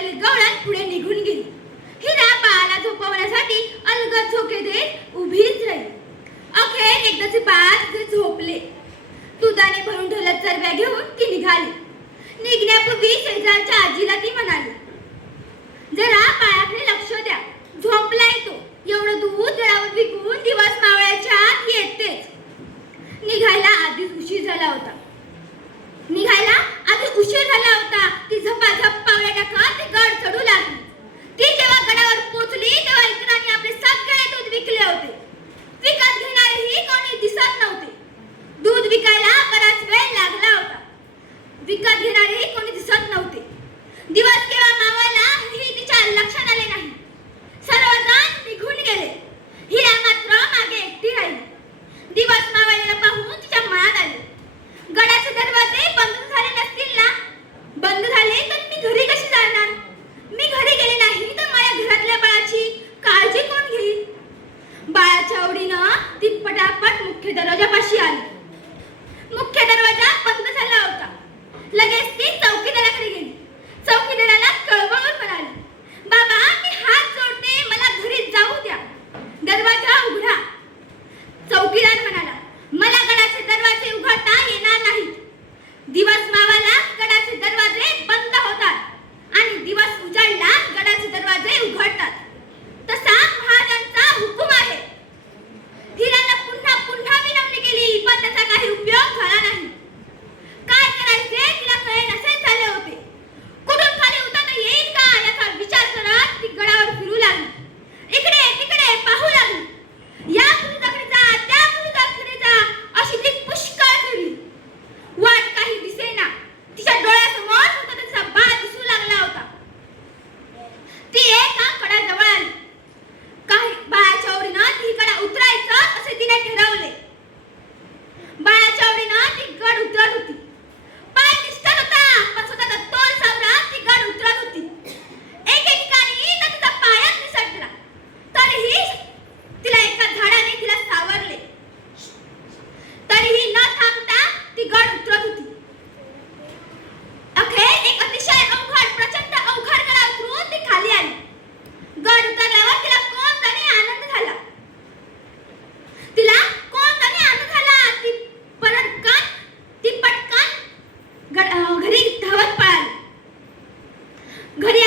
लागलेले गवळण पुढे निघून गेली. हिरा बाळाला झोपवण्यासाठी अलगद झोके देत उभीच राहिली. अखेर एकदाचे बाळ तिथे झोपले. दुधाने भरून ढोलत चरव्या घेऊन ती निघाली. निघण्यापूर्वी शेजारच्या आजीला ती म्हणाली, जरा बाळाकडे लक्ष द्या, झोपलाय तो. एवढं दूध गळावर विकून दिवस मावळ्याच्या आत येतेच. निघायला आधीच उशीर झाला होता. ती झपाझप पावल्या टाकत ती गड चढू लागली. ती जेव्हा गडावर पोहोचली तेव्हा इतरांनी आपले सगळे दूध विकले होते. विकत घेणारेही कोणी दिसत नव्हते. दूध विकायला बराच वेळ लागला होता. विकत घेणारेही कोणी दिसत नव्हते. दिवस केव्हा मावळला हे तिच्या लक्षात आले नाही. सर्वजण निघून गेले. हिरा मात्र मागे एकटी राहिली. दिवस मावळलेला पाहून तिच्या मनात आले, गडाचे दरवाजे बंद झाले नसतील ना? बंद झाले तर मी घरी कशी जाणार? मी घरी गेले नाही तर माझ्या घरातल्या बाळाची काळजी कोण घेईल? बाळाच्या आवडीनं ती पटापट मुख्य दरवाजापाशी आली. मुख्य दरवाजा बंद झाला होता. लगेच ती चौकीदाराकडे गेली. चौकीदाराला कळवळून म्हणाली, बाबा मी हात जोडते, मला घरी जाऊ द्या, दरवाजा उघडा. चौकीदार म्हणाला, मला गडाचे दरवाजे उघडता येणार नाहीत. दिवस मावळला गडाचे दरवाजे बंद होतात आणि दिवस उजाडला गडाचे दरवाजे उघडतात. तसा महाराजांचा हुकूम आहे. हिरानं पुन्हा पुन्हा विनवणी केली पण त्याचा काही उपयोग झाला नाही. काय करायचे तिला कळे नसेल झाले होते. कुठून खाली उतरता येईल का याचा विचार करत ती गडावर फिरू लागली. इकडे तिकडे पाहू लागली. या बुरुजाकडे जा, त्या बुरुजाकडे जा अशी ती पुष्कळ फिरली. वाट काही दिसेना. तिच्या डोळ्यासमोर फक्त तिचा बाळ दिसू लागला होता. ती एका कडाजवळ आली. काही बाळाच्या आवडीनं ती कडा उतरायचं असे तिने ठरवले. बाळाच्या आवडीनं ती गड उतरत होती. पाय निसटत होता पण स्वतःचा तोल सावरत ती गड उतरत होती. एके ठिकाणी तर तिचा पायच निसटला. तरीही तिला एका झाडाने तिला सावरले. तरीही न थांबता ती गड उतरत होती. अखेर एक अतिशय अवघड, प्रचंड अवघड गडा उतरून ती खाली आली. गड उतरल्यावर तिला कोणताने आनंद झाला. ती पटकन घरी धावत पळाली. घरी